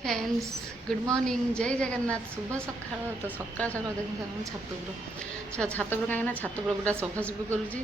Friends good morning जय जगन्नाथ शुभ सकाळ तो सकाळ सकाळ देखते हम छात छात कहीं छात गोटा सफासफी करुँची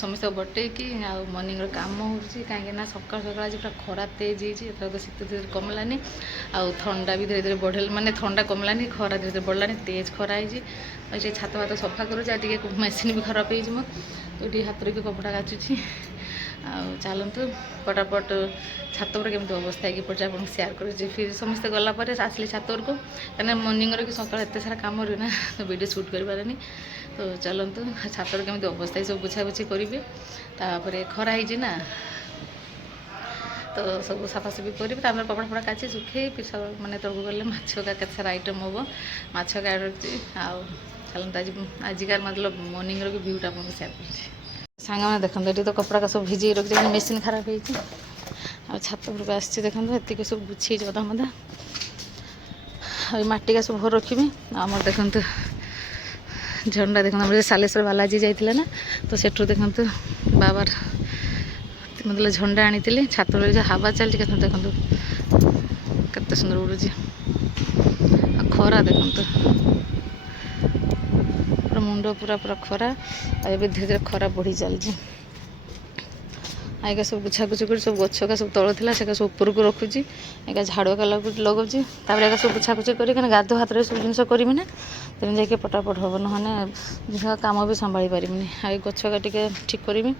समस्त बटेकी मर्निंग काम हो कहीं सकाल सकाल आज पूरा खरा तेज होती तो शीत धीरे कमलानी आंडा भी धीरे धीरे बढ़े माने ठंडा कमलानी खरा धीरे धीरे बढ़लानी तेज खरा होती छात भात सफा करुँचे मेसीन भी खराब हो हाथ भी कपड़ा काचुची चलतु पटापट छात पर केमी अवस्था होगी पड़े आपको सेयार कर फिर समस्ते गलापर आसली छात को कहीं मर्निंग कि सका एत सारा कम रही ना तो वीडियो सुट कर पारे तो चलतु छात केमी अवस्था सब बुझाबुझी करी तापर खरा ना तो सब सफासफी करी कपड़ा फड़ा काची सुखे फिर मैंने तौक गले माछ के सारा आइटम हम माछ का रखी चलते आजिकार मतलब मर्निंग भी भ्यूटा आपको सेयार कर सांग मैंने देखते ये तो कपड़ा का सब भिजी रखी मेसीन खराब हो छात उपरक आसी देखते ये सब गुछी अधा मधा मटी का सब भर रखी आम देखते झंडा देखते सालेश्वर बालाजी जाइए ना तो सेठू देखते बाबार मतलब झंडा आनी छात जो हवा चलती देखते केते सुंदर उड़ूची खरा देखते मुंड पूरा पूरा खरा धीरे धीरे खरा बढ़ी चलती आगे सब गुछागुछी कर सब गछ का सब तल था से सब ऊपर को रखुची एका झाड़ू का लगाऊँगी तापर सब गुछागुछी कर गाधो हाथ सब जिन करी ना तेज जाके पटापट हम ना कम भी संभाली पारिनी आई गछ का टे ठीक करी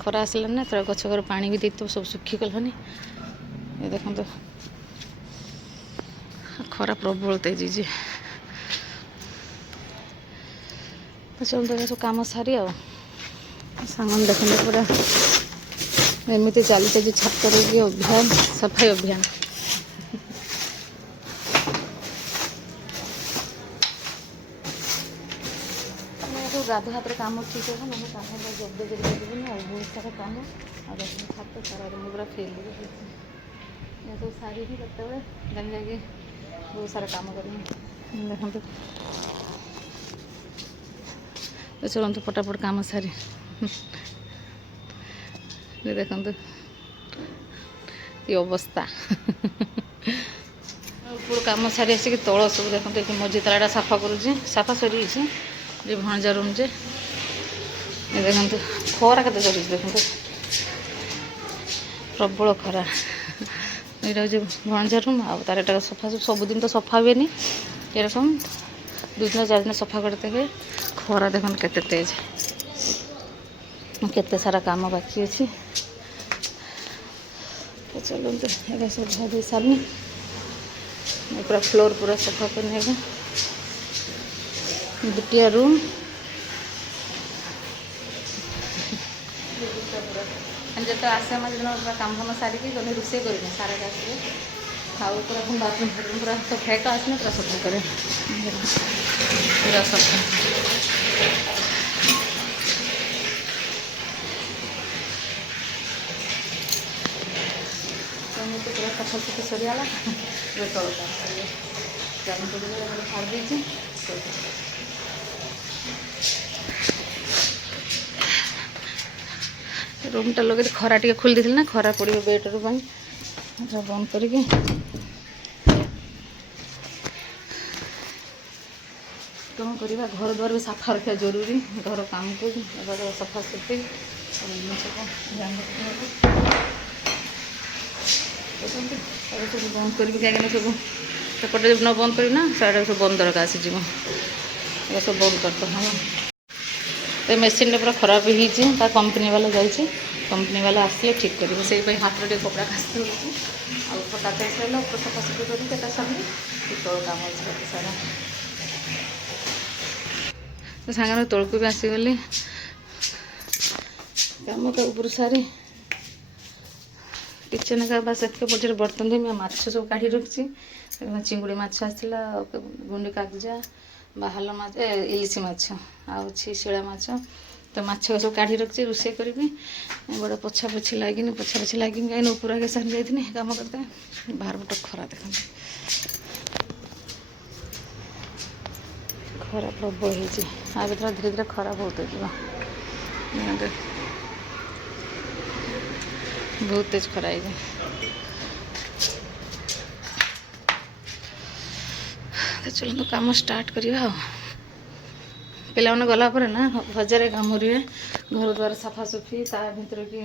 खरा आसलानी तो गछ घर पानी भी देते सब सुखी गलानी ये देखते खरा प्रबल तेजी तो चलते सब कम सारी सामान देखते पूरा एमती चलते छात अभियान सफाई अभियान गाधो हाथ कम ठीक है मैंने कम जल्दी जल्दी देवी बहुत सारा कम छात सारा पूरा फेल सब सारी करते जाके बहुत सारा कम कर देखते तो चलते पटापट कम सारी देखते ये अवस्था ऊपर कम सारी आसिक तल सब देखते मझी तालाटा साफा करुँचे साफा सरी ये भणजा रूम जे देखते खरा के चलती देखते प्रबल खरा यहाँ हूँ भणजा रूम आर सफा सबुदिन तो सफा हुए एरकम 2 दिन 4 दिन सफा करते हुए खरा देखते केते तेज केते सारा काम बाकी अच्छी तो चलते ये सब झाड़ी सारनी पूरा फ्लोर पूरा सफा करने का दुटिया रूम जो आसे पूरा काम फाम सारिकी गले रोषे करें सारे आसवे खाऊ पूरा बाथरूम फाथरूम पूरा सफा का आसने पूरा सफा करें पूरा सफा पूरा सफा सुफी सरीगला छाड़ दी रूमटा लगे खरा टे खोल दी ना खरा पड़ो बेडरूम बंद करके कौन करवा घर द्वार भी सफा रखा जरूरी घर काम को सफा सुफी सब बंद करी कहीं सब सेपटे न बंद करना साइड सब बंद दरकार आसीज सब बंद करते हाँ तो मेसीन पूरा खराब हो कंपनी वाला जाइए कंपनी वाला आसले ठीक करेंगे से हाथ टे कपड़ा काशी पटा सारा सफासफी करके सामने तल कम अच्छे सारा तो सांग तौक भी आसीगली कम का ऊपर सारी किचन का बस एत पड़े बर्तन धोई माछ सब काढ़ी रखी चिंगुड़ी माछ आसला गुंडी कागजा बाहल माछ इलिशी माछ आछि शिला माछ तो माछ सब काढ़ी रखी रोषे करी बड़ा पोछा पोछी लगे कहीं ऊपर आगे सारी जाइए कम करते बाहर पट खरा देखते खरा प्रबल हो धीरे धीरे खरा बहुत हो बहुत तेज खरा है चलो कम स्टार्ट करवा पे गला ना हजारे कम रे घर द्वार सफासफी ता भर कि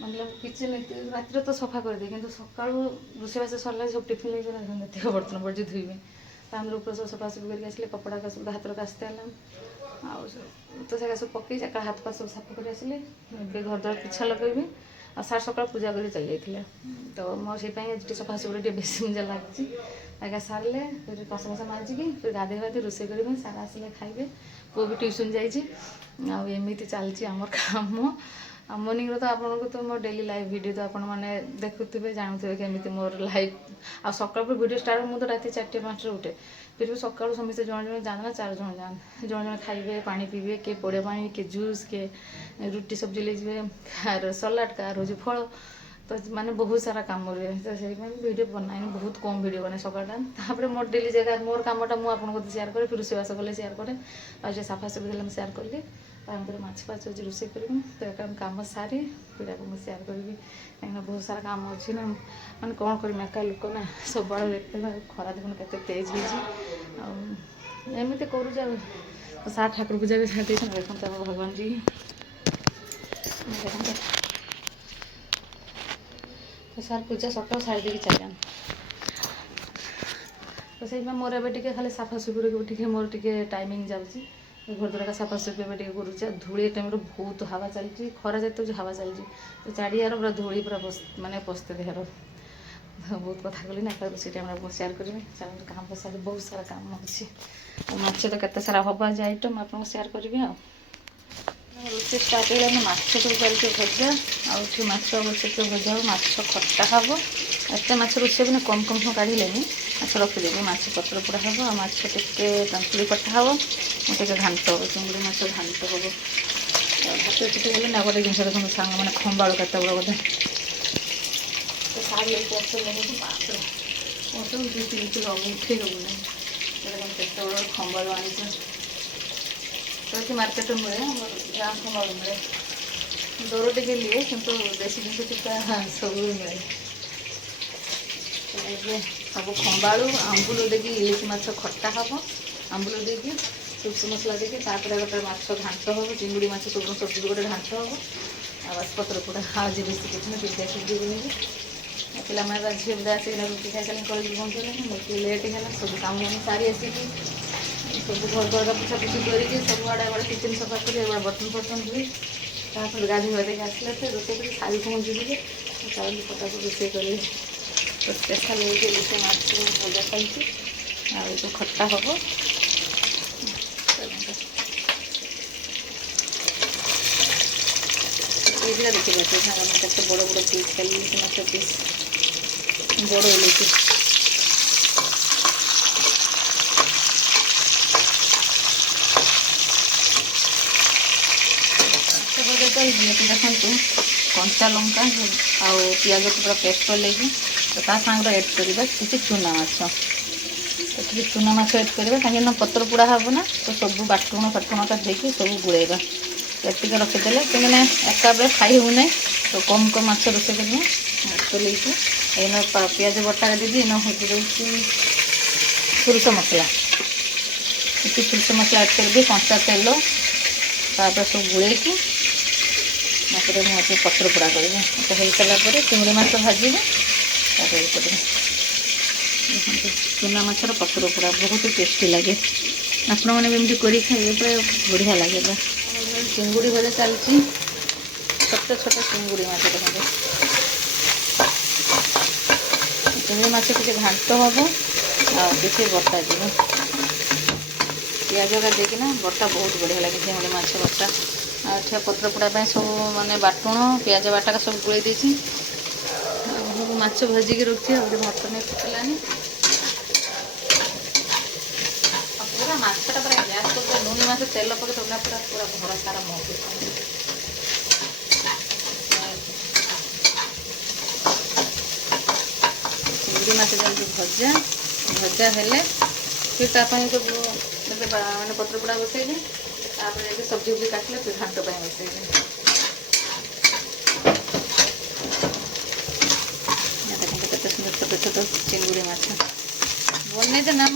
मतलब किचन रात तो सफा कर दिए कि सका रोषेबास सरला सब टिफिन लेके बर्तन पड़ी धोबे तो ऊपर सब सफासफी करके आसले कपड़ा का सब हाथ कास्ते आउ तो जगह सब पकई जगह हाथ पा सब साफ कर आसले घर द्वार पिछा लगेबी आ सार सका पूजा कर चल जाते तो मोपाई सफासफी बेसी मजा लगी आगे सारे फिर कसा मसा माजिकी फिर गाधे गाधे रोसे करेंगे सारा आसिले खाइबे पुओ भी ट्यूशन जाइए एमती चलती आमर काम मॉर्निंग तो आपको तो मोर डेली लाइव वीडियो तो आपण मैंने देखुवे जानते केमी मोर लाइव आ सकाल वीडियो स्टार्ट मुझे रात 4टे 5टे उठे फिर भी सकाल समस्ते जन जन जान ना 4 जन जान जन जन खाइबे पानी पीबे किए पोड़े पानी किए जूस किए रुटी सब्जी ले सलाड कार हूँ फल तो माने बहुत सारा कम रहे तो से वीडियो बनाए बहुत कम वीडियो बनाए सकाल मोर डेली जगह मोर कमटा मुझे सेयार करें फिर रोषेबास कले सेयार करें आज साफासफी देने सेयार कली माछ फाच अच्छे रोषे करी तो एक कम सारी फिर मुझे सेयार करी कहीं बहुत सारा कम अच्छी ना मैंने कौन कर एका लोक ना सब देखते खरा देखुन के तेज होमती कर सार ठाकुर पूजा भी छाड़ी देखते भगवान जी देखते तो सार पूजा सकाल साड़ी देकी चलान तो से मोर ए खाली सफासफी मोर टे टाइमिंग जाऊँगी घर द्वारा का सफासफी करुचे धूली टाइम बहुत हवा चलती खरा जाते हवा चलती तो चारियार पूरा धूली पूरा मानने पस्ते देहर बहुत कथा कली ना से टाइम सेयार करेंगे चैनल काम बसा बहुत सारा काम अच्छी माछ तो केते सारा हम आज आइटम आपको सेयार करी रोषे स्टार्ट है माछ सब चलते भजा आठ बच्चे भजा माछ खटा हम एत माछ रोषे भी कम कम काढ़िलेनि माछ रखिदेवी माछ पत्र पोड़ा हम आ माछ टे तंतुड़ी कटा हम टे घाट हम चिंगुड़ी माछ घाट हम भात चुटे गले ना गोटे जिन देखो सांग मैंने खंबाड़ू केत बड़ा बोधे तो साड़ी बापरे मौसम 2-3 किलो उठे हेबुना केत बड़ा खंबाड़ू आनी तो मार्केट मिले गाँ खंबाड़ू मिले दर टे लिए कि देशी जिन टीका सब मिले सब खंबाड़ू आंबुल देकी इलिश माछ खट्टा हम आंबुल देकी सुसु मसला देकी गोटे माछ घाट हम चिंगुड़ी माछ सब सब्जी गोटे घाट हम बस पत्र पोड़ा आज बेस किसी सुविधानी पिला झील बुदा आसिक रुटी खाई सारे कॉलेज पहुँचे लेट है सब कम सारी आसिक सब घर द्वार पोछापोछी करके सब आड़े बड़े किचन सफा कर बर्तन फर्तन धोई गाधी गाधे आसले तो रोसे कर सारी पहुँची चावल पटा रोसे कर तो स्पेशल रोसे माछ भजा खाई आ खट्टा हम देखिए केते बड़ बड़ पीस खाली माछ पीस बड़ इलिश देखु कंचा लंका आ पियाज पूरा पेस्ट कर लेगी तो सांगे एड करवा किसी चूना माछ तो चूना माछ एड करवा कहीं पत्र पोड़ा हम ना तो सब बाटुण फाटुणटा देकी सब गुड़ेगा एतिक रखीदे कहीं एका बेले खाई होना तो कम कम माछ रोषे कर पियाज बटा दीदी इन हूँ सोरिष मसला इसी सोरिष मसला एड कर कंचा तेल तापर सब गुड़े मुझे पत्र पोड़ा करेंगे तो हो सारापर चिंगड़ी माछ भाजी चूना माछर पत्र पोड़ा बहुत टेस्टी लगे आपण मैंने कर खाइए पूरा बढ़िया लगे चिंगुड़ी भजा चलती छोटे छोटे चिंगुड़ी माछ देखते चिंगुड़ी माछ किसी घाट हम किसी बटा जी पियाज देकिना बटा बहुत बढ़िया लगे चिंगुड़ी माछ बटा आठिया पत्र पोड़ा सब माने बाटुण पियाज बाटा सब गुड़े देसी माछ भाजिकी रखी भात नहीं फुटलानी पूरा माछटा पूरा गैस कर लुणी माछ तेल पके तो पूरा पूरा घर सारा महक चिंगुड़ी माछ जल्दी भजा भजा हेले फिर तापाई तो मैंने पत्र पोड़ा बसैली तापर सब्जी उब्जी काटले फिर घाट बसैली छोटे छोटे चिंगुड़ी माछ बन ना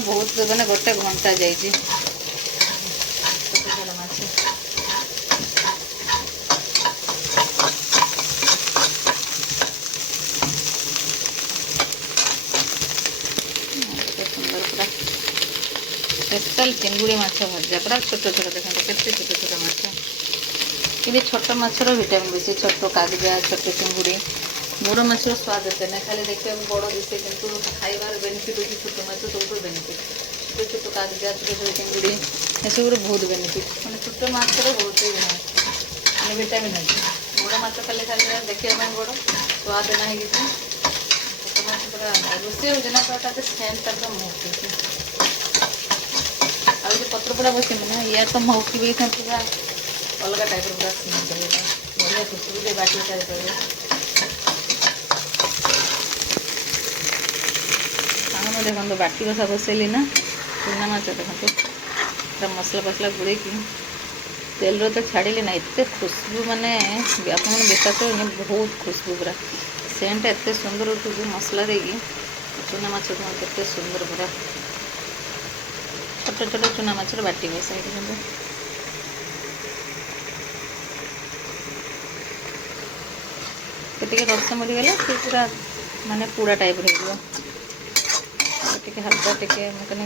बहुत मैंने गोटे घंटा जाइए स्पेशल चिंगुड़ी माछ भजा पूरा छोट छोट देखते के छोट छोट माछ कि छोट माछर विटामिन बेसी छोट कागजा छोट चिंगुड़ी बड़ माछ स्वाद एते ना खाली देखा बड़ दिशे कि खाइबार बेनिफिट होती छोट माछ सब बेनिफिट छोट छोट कागजा छोट छोट चिंगुड़ी एसबूर बहुत बेनिफिट मैंने छोट माछर बहुत मैंने विटामिन अच्छे बड़ माछ खाली खाली देखा बड़ स्वाद ना किसी छोट माछ पूरा रोषे हो पूरा सेंट पूरा महक आ पत्र पूरा बस ना या तो महकी भी पूरा अलग टाइप पूरा स्मेल करेगा बढ़िया खुशबू बाटी करेगा सामने देखो बाटी बसा बसैली ना चूना माछ देखो पूरा मसला फसला गुड़े तेल तो छाड़िली ना एत खुशबू माने आप विश्वास करेंगे बहुत खुशबू पूरा सेंट एत सुंदर उठू मसला देगी चूना माछ के सुंदर पूरा छोट छोट चूना माछर बाटी बसाई रस मरीगला सी पूरा माने पूरा टाइप हो हल्का टे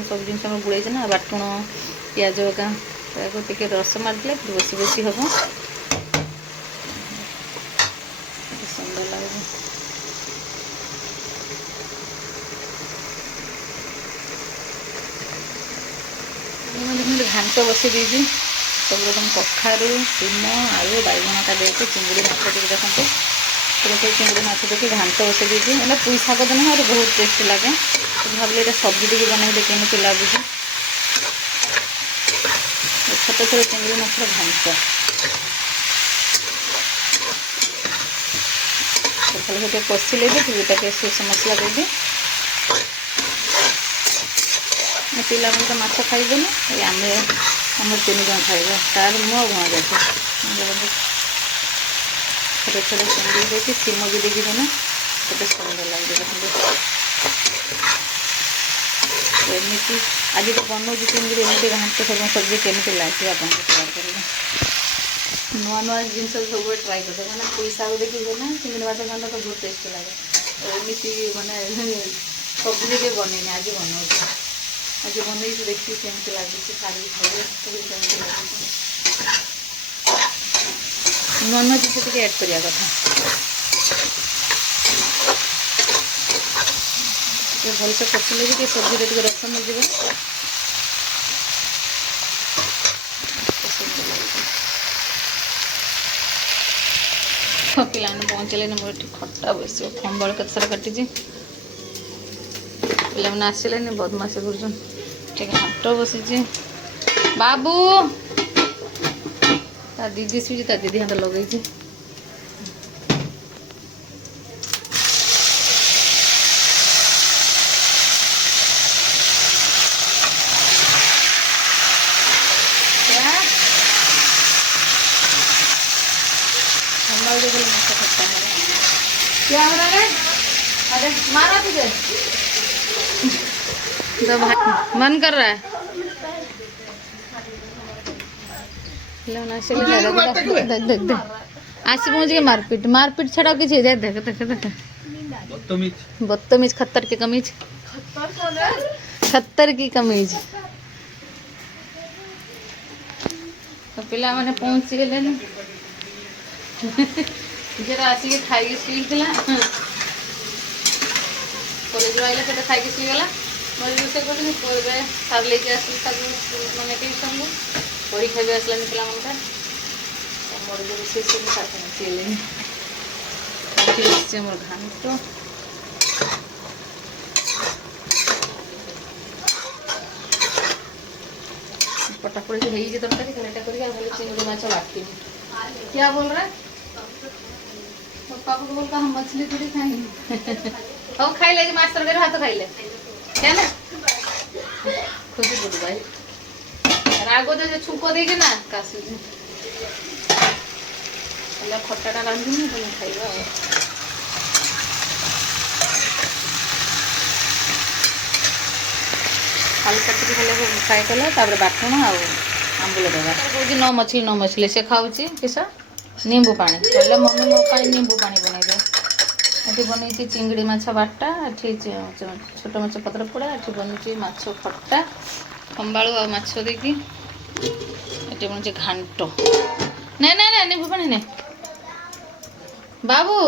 सब जिन बुड़े ना बाटुण पिज का टे रस मारिदे फिर बसी बसी हम सुंदर लगे घाट बसई देती सब रकम कखारू सीम आलू बैगण का देखे चिंगुड़ी माछ देखते सब चिंगुड़ी माछ देखिए घाट बसई देती है पुई शाग दिन और बहुत टेस्ट लगे तो भाविले ये सब्जी टी बनइले केमी लगुच छोट छोट चिंगुड़ी माछ घाट खाली कषिले भी फिर सोस मसला देवी पिला तो माछ खाइबे आम तीन जन खाइबा तार मुँह गुआ जाए छोटे छोटे चिंगड़ी देखिए सीम भी देखिए ना केते सुंदर लगे एमती आज तो बनाऊँ चिंगड़ी एमती घाट सब सब्जी केमी लगे आप नुआ नुआ जिन सब ट्राए करते हैं पुई शाग देखिए ना चिंगड़ी माछ घाट तो बहुत टेस्ट लगे एमती मैंने सब्जी भी बनईनी आज बनाऊँ आज बनई देखिए केमती लगे खाली खाइए केमती लगे नुआ नुआ जिन टे एड करवा कथा भलसे कषिले भी सब्जी टे रस मिल पिला पहुँचले मोर खटा बस खंबल के सारा काटी पे आसले बदमाशी कर हाट बसी बाबू ता दीदी शुची ता दीदी हाथ लगे क्या हो रहा है? अरे मारा तुझे तो भाई मन कर रहा है आसी पहुँच गए मारपीट मारपीट छड़ा किसी देख देख देख देख बदतमीज खत्तर की कमीज खत्तर की कमीज तो पिला मैंने पहुँच गए जरा आसिक खाई शुईला कॉलेज आइला से खाई शुईगला मैं रोसे कर सार लेके आसली मैंने ट्यूशन परीक्षा भी आसलानी पे मोर जो रोसे सब साथ मोर घाट पटापड़ी हो तरकारी खालीटा कर चिंगड़ी माछ बाटी क्या बोल रहा है पापा को बोलता हम मछली थोड़ी खाएंगे हम खाई ले माछ तरकारी भात खाई ले क्या ना खुशी बोल भाई रागो जो छुको देगी ना काशी खटाटा रांधुनी तुम खाइबा हल्का टिके खाली फ्राए कला तापर बाटण आउ आंबुल देवा कौन न मछली से खाऊँ किस नींबू पानी कहले मम्मी मो नींबू पानी बनई दे ये बनई चिंगड़ी माछ बाटा ये छोट माछ पत्र पोड़ा ये बनुची माछ खट्टा खंबाड़ू आ माछ देकी ये बनुची घांट नहीं नहीं नहीं नींबू पानी नहीं बाबू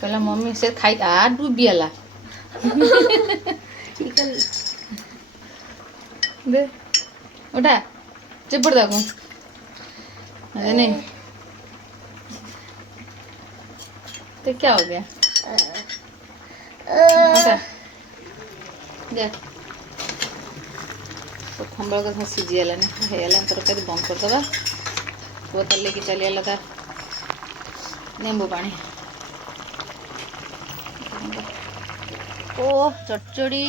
कहला मम्मी से खाई आ डूबीला दे उठा चिपड़ देखो अरे नहीं तो क्या हो गया उठा दे तो खंबा का सीझीगला नहीं तरकारी बंद करदे बोतल लेके चलीगला था नींबू पानी ओ चटचड़ी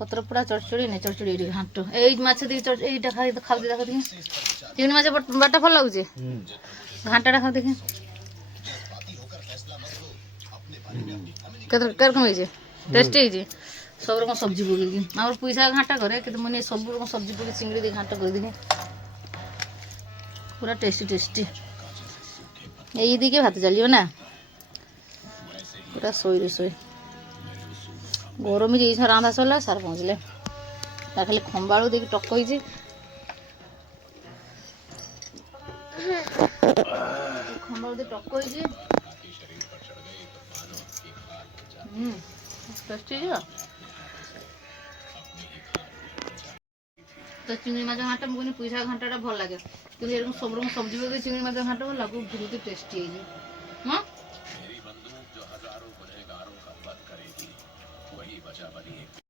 पत्र पोड़ा चटचड़ी नहीं चटचड़ी घाट माछ दी यहीटा खाई खाऊ देख देखी चिंगड़ी माछ बाटा भल लगुचे घाटाटा खाऊ देखी कम टेस्टी सब रकम सब्जी पकड़ आम पैसा घाटा करे कि मैंने सब रकम सब्जी पकड़ चिंगड़ी दी घाट कर दी पूरा टेस्टी टेस्टी यही दिखे भात चलिए ना पूरा सोई रोसई गरम ही रांधा सरला सार पहुँचले खाली खंबाड़ू देखिए टक खंबाड़ू दे टक टेस्टी तो चिंगड़ी माछ घाटा मुझे पैसा घाटा भल लगे कि सब रकम सब्जी पकड़ चिंगड़ी माछ घाटा भल लगे बहुत टेस्टी हाँ